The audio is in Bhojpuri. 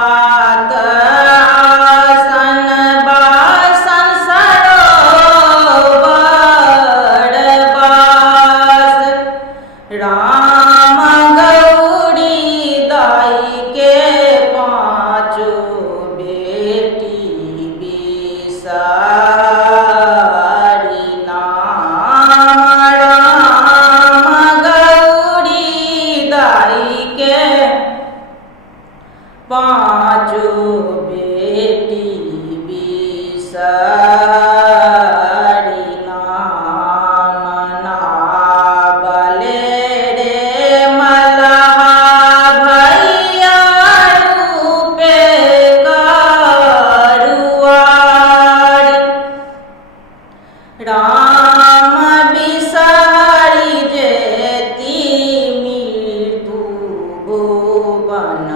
पात आसन बासन सरोवर बास। राम गौरी दाई के पाँचों बेटी बिसारी नाम। राम गौरी दाई के पाँचों बेटी बिसारी नाम। नाबले रे मल्हा भैया रूपे करुआर। राम बिसारी जेती मृत्यु भुवन